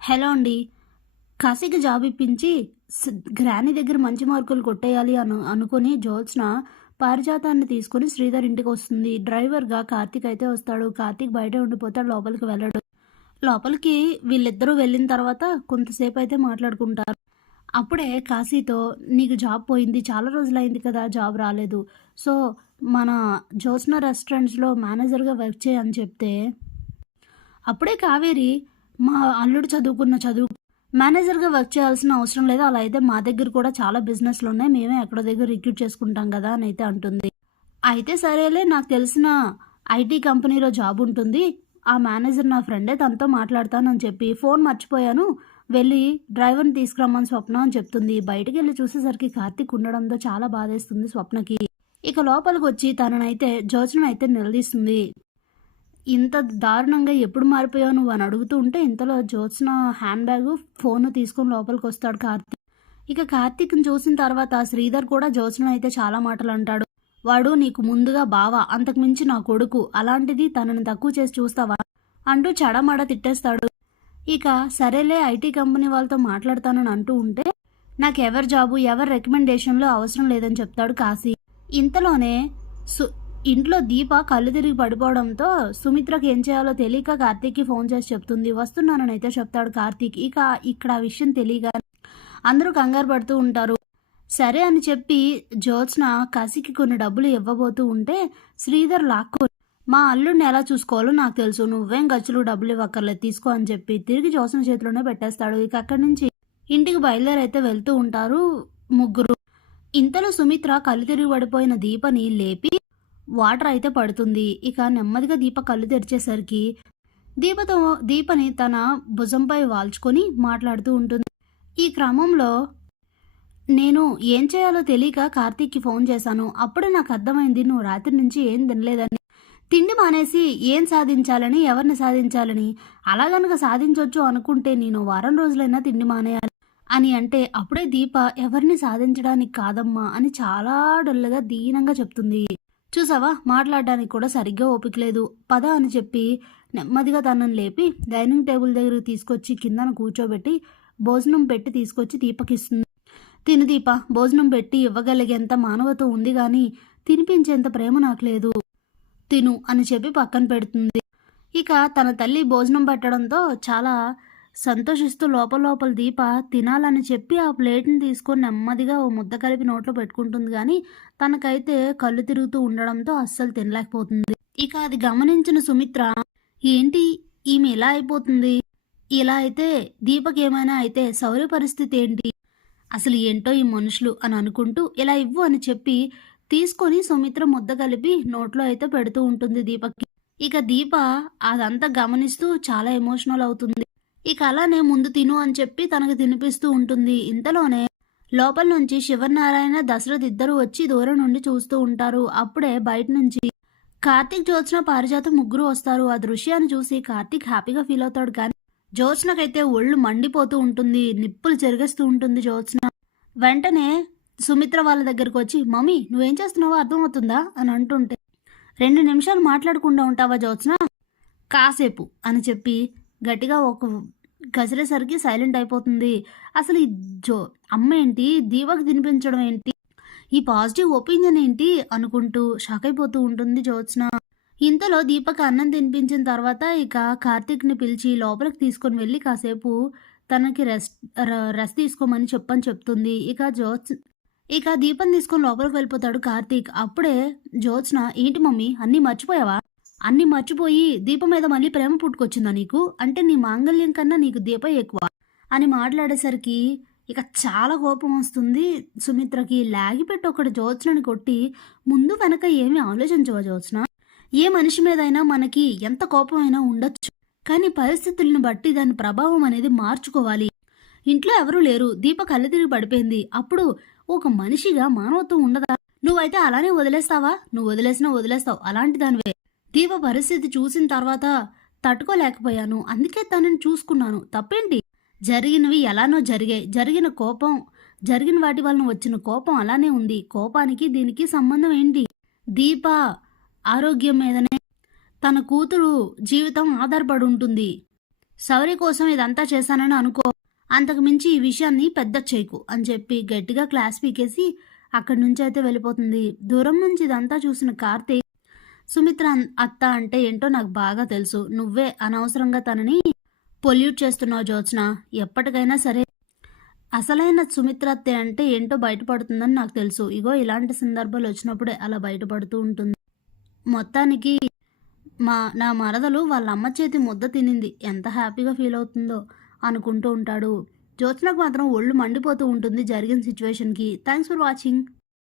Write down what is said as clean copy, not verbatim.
Hello అండి. కాశీకి job ఇప్పించి గ్రాని దగ్గర మంచి మార్కులు కొట్టేయాలి అనుకుని జ్యోత్స్న పారిజాతాన్ని తీసుకొని శ్రీధర్ ఇంటికొస్తుంది. డ్రైవర్‌గా కార్తీక్ అయితే వస్తాడు. కార్తీక్ బయటే ఉండిపోతాడు. లోపలికి వెళ్ళడు. లోపలికి వీళ్ళిద్దరూ వెళ్ళిన తర్వాత కొంతసేపయితే మాట్లాడుకుంటారు. అప్పుడే కాశీతో "నీకు జాబ్ పోయింది. చాలా రోజులయింది కదా! జాబ్ రాలేదు. సో, మన జ్యోత్స్న రెస్టారెంట్స్‌లో మేనేజర్‌గా వర్క్ చెయ్యి" అని చెప్తే, అప్పుడే కావేరి "మా అల్లుడు చదువుకున్న చదువు మేనేజర్‌గా వర్క్ చేయాల్సిన అవసరం లేదు. అలా అయితే మా దగ్గర కూడా చాలా బిజినెస్‌లున్నాయి. మేమే ఎక్కడో దగ్గర రిక్రూట్ చేసుకుంటాం గదా!" అనైతే అంటుంది. అయితే సరేలే, నాకు తెలిసిన ఐటీ కంపెనీలో జాబ్ ఉంటుంది. ఆ మేనేజర్ నా ఫ్రెండే, తనతో మాట్లాడతానని చెప్పి ఫోన్ మర్చిపోయాను. వెళ్ళి డ్రైవర్‌ని తీసుకురమ్మని స్వప్న అని చెప్తుంది. బయటికెళ్ళి చూసేసరికి కార్తీక్ ఉండడంతో చాలా బాధేస్తుంది స్వప్నకి. ఇక లోపలికొచ్చి తననైతే జ్యోత్స్ననైతే నిలదీస్తుంది. ఇంత దారుణంగా ఎప్పుడు మారిపోయావు నువ్వు అని అడుగుతూ ఉంటే, ఇంతలో జ్యోత్స్న హ్యాండ్ బ్యాగు, ఫోను తీసుకొని లోపలికొస్తాడు కార్తీక్. ఇక కార్తీక్‌ని చూసిన తర్వాత శ్రీధర్ కూడా జ్యోత్స్ననైతే చాలా మాటలంటాడు. "వాడు నీకు ముందుగా బావ, అంతకుమించి నా కొడుకు. అలాంటిది తనని తక్కువ చేసి చూస్తావా?" అంటూ చెడమడ తిట్టేస్తాడు. ఇక సరేలే, ఐటీ కంపెనీ వాళ్ళతో మాట్లాడతానని అంటూ ఉంటే, నాకెవరి జాబు, ఎవరి రికమెండేషన్‌లు అవసరం లేదని చెప్తాడు కాశీ. ఇంతలోనే ఇంట్లో దీప కళ్ళు తిరిగి పడిపోవడంతో సుమిత్రకి ఏం చేయాలో తెలియక కార్తీక్‌కి ఫోన్ చేసి చెప్తుంది. వస్తున్నాననైతే చెప్తాడు కార్తీక్. ఇక ఇక్కడ ఆ విషయం తెలియగానే అందరూ కంగారు పడుతూ ఉంటారు. సరే అని చెప్పి జ్యోత్స్న కాశీకి కొన్ని డబ్బులు ఇవ్వబోతూ ఉంటే శ్రీధర్ లాక్కొని, "మా అల్లుడిని ఎలా చూసుకోవాలో నాకు తెలుసు. నువ్వేం ఖర్చులు డబ్బులు ఇవ్వక్కర్లేదు, తీసుకో" అని చెప్పి తిరిగి జ్యోత్స్న చేతిలోనే పెట్టేస్తాడు. ఇక అక్కడి నుంచి ఇంటికి బయలుదేరైతే వెళ్తూ ఉంటారు ముగ్గురు. ఇంతలో సుమిత్ర కళ్ళు తిరిగి పడిపోయిన దీపని లేపి వాటర్ అయితే పడుతుంది. ఇక నెమ్మదిగా దీప కళ్ళు తెరిచేసరికి దీపని తన భుజంపై వాల్చుకొని మాట్లాడుతూ ఉంటుంది. ఈ క్రమంలో నేను ఏం చేయాలో తెలియక కార్తీక్‌కి ఫోన్ చేశాను. అప్పుడే నాకు అర్థమైంది నువ్వు రాత్రి నుంచి ఏం తినలేదని. తిండి మానేసి ఏం సాధించాలని, ఎవరిని సాధించాలని, అలా గనక సాధించొచ్చు అనుకుంటే నేను వారం రోజులైనా తిండి మానేయాలి అని అంటే, అప్పుడే దీప ఎవరిని సాధించడానికి కాదమ్మా అని చాలా డల్‌గా దీనంగా చెప్తుంది. చూసావా, మాట్లాడడానికి కూడా సరిగ్గా ఓపిక లేదు. పద అని చెప్పి నెమ్మదిగా తనని లేపి డైనింగ్ టేబుల్ దగ్గరికి తీసుకొచ్చి కిందన కూర్చోబెట్టి భోజనం పెట్టి తీసుకొచ్చి దీపకిస్తుంది. "తిను దీప, భోజనం పెట్టి ఇవ్వగలిగేంత మానవత్వం ఉంది గాని తినిపించేంత ప్రేమ నాకు లేదు. తిను" అని చెప్పి పక్కన పెడుతుంది. ఇక తన తల్లి భోజనం పెట్టడంతో చాలా సంతోషిస్తూ లోపల దీప తినాలని చెప్పి ఆ ప్లేట్‌ని తీసుకొని నెమ్మదిగా ఓ ముద్ద కలిపి నోట్లో పెట్టుకుంటుంది గానీ, తనకైతే కళ్ళు తిరుగుతూ ఉండడంతో అస్సలు తినలేకపోతుంది. ఇక అది గమనించిన సుమిత్ర, "ఏంటి ఈమె ఇలా అయిపోతుంది? ఇలా అయితే దీపకేమైనా అయితే శౌర్య పరిస్థితి ఏంటి? అసలు ఏంటో ఈ మనుషులు" అని అనుకుంటూ, "ఇలా ఇవ్వు" అని చెప్పి తీసుకొని సుమిత్ర ముద్ద కలిపి నోట్లో అయితే పెడుతూ ఉంటుంది దీపకి. ఇక దీప అదంతా గమనిస్తూ చాలా ఎమోషనల్ అవుతుంది. ఇక అలానే "ముందు తిను" అని చెప్పి తనకు తినిపిస్తూ ఉంటుంది. ఇంతలోనే లోపల నుంచి శివనారాయణ, దశరథ్ ఇద్దరూ వచ్చి దూరం నుండి చూస్తూ ఉంటారు. అప్పుడే బయట నుంచి కార్తీక్, జ్యోత్స్న, పారిజాతం ముగ్గురు వస్తారు. ఆ దృశ్యాన్ని చూసి కార్తీక్ హ్యాపీగా ఫీల్ అవుతాడు. కానీ జ్యోత్స్నకైతే ఒళ్ళు మండిపోతూ ఉంటుంది. నిప్పులు చెరిగేస్తూ ఉంటుంది జ్యోత్స్న. వెంటనే సుమిత్ర వాళ్ళ దగ్గరకు వచ్చి, "మమ్మీ, నువ్వేం చేస్తున్నావో అర్థమవుతుందా?" అని అంటుంటే, "2 నిమిషాలు మాట్లాడకుండా ఉంటావా జ్యోత్స్న? కాసేపు" అని చెప్పి గట్టిగా ఒక గసిరేసరికి సైలెంట్ అయిపోతుంది. అసలు ఈ అమ్మ ఏంటి, దీపకి తినిపించడం ఏంటి, ఈ పాజిటివ్ ఒపీనియన్ ఏంటి అనుకుంటూ షాక్ అయిపోతూ ఉంటుంది జ్యోత్స్న. ఇంతలో దీపకి అన్నం తినిపించిన తర్వాత ఇక కార్తీక్‌ని పిలిచి లోపలికి తీసుకొని వెళ్ళి కాసేపు తనకి రెస్ట్ తీసుకోమని చెప్తుంది. ఇక దీపం తీసుకొని లోపలికి వెళ్ళిపోతాడు కార్తీక్. అప్పుడే జ్యోత్స్న, "ఏంటి మమ్మీ, అన్నీ మర్చిపోయావా? అన్నీ మర్చిపోయి దీపం మీద మళ్ళీ ప్రేమ పుట్టుకొచ్చిందా నీకు? అంటే నీ మాంగళ్యం కన్నా నీకు దీప ఎక్కువ" అని మాట్లాడేసరికి ఇక చాలా కోపం వస్తుంది సుమిత్రకి. లాగిపెట్టి ఒకటి జ్యోత్స్నని కొట్టి, "ముందు వెనక ఏమీ ఆలోచించవా జ్యోత్స్న? ఏ మనిషి మీదైనా మనకి ఎంత కోపమైనా ఉండొచ్చు. కానీ పరిస్థితులను బట్టి దాని ప్రభావం అనేది మార్చుకోవాలి. ఇంట్లో ఎవరూ లేరు, దీప కళ్ళు తిరిగి పడిపోయింది. అప్పుడు ఒక మనిషిగా మానవత్వం ఉండదా? నువ్వైతే అలానే వదిలేస్తావా? నువ్వు వదిలేసినా వదిలేస్తావు, అలాంటి దానివే. దీప పరిస్థితి చూసిన తర్వాత తట్టుకోలేకపోయాను, అందుకే తనని చూసుకున్నాను. తప్పేంటి? జరిగినవి ఎలానో జరిగాయి. జరిగిన వాటి వలన వచ్చిన కోపం అలానే ఉంది. కోపానికి దీనికి సంబంధం ఏంటి? దీప ఆరోగ్యం మీదనే తన కూతురు జీవితం ఆధారపడి ఉంటుంది. సౌర్య కోసం ఇదంతా చేశానని అనుకో, అంతకు మించి ఈ విషయాన్ని పెద్ద చేయకు అని చెప్పి గట్టిగా క్లాస్ పీకేసి అక్కడి నుంచి అయితే వెళ్ళిపోతుంది. దూరం నుంచి ఇదంతా చూసిన కార్తీక్, సుమిత్ర అత్త అంటే ఏంటో నాకు బాగా తెలుసు. నువ్వే అనవసరంగా తనని పొల్యూట్ చేస్తున్నావు జ్యోత్స్న. ఎప్పటికైనా సరే అసలైన సుమిత్ర అత్తే అంటే ఏంటో బయటపడుతుందని నాకు తెలుసు. ఇగో ఇలాంటి సందర్భాలు వచ్చినప్పుడే అలా బయటపడుతూ ఉంటుంది. మొత్తానికి నా మరదలు వాళ్ళ అమ్మ చేతి ముద్ద తినింది, ఎంత హ్యాపీగా ఫీల్ అవుతుందో అనుకుంటూ ఉంటాడు. జ్యోత్స్నకు మాత్రం ఒళ్ళు మండిపోతూ ఉంటుంది జరిగిన సిచ్యువేషన్కి. Thanks for watching.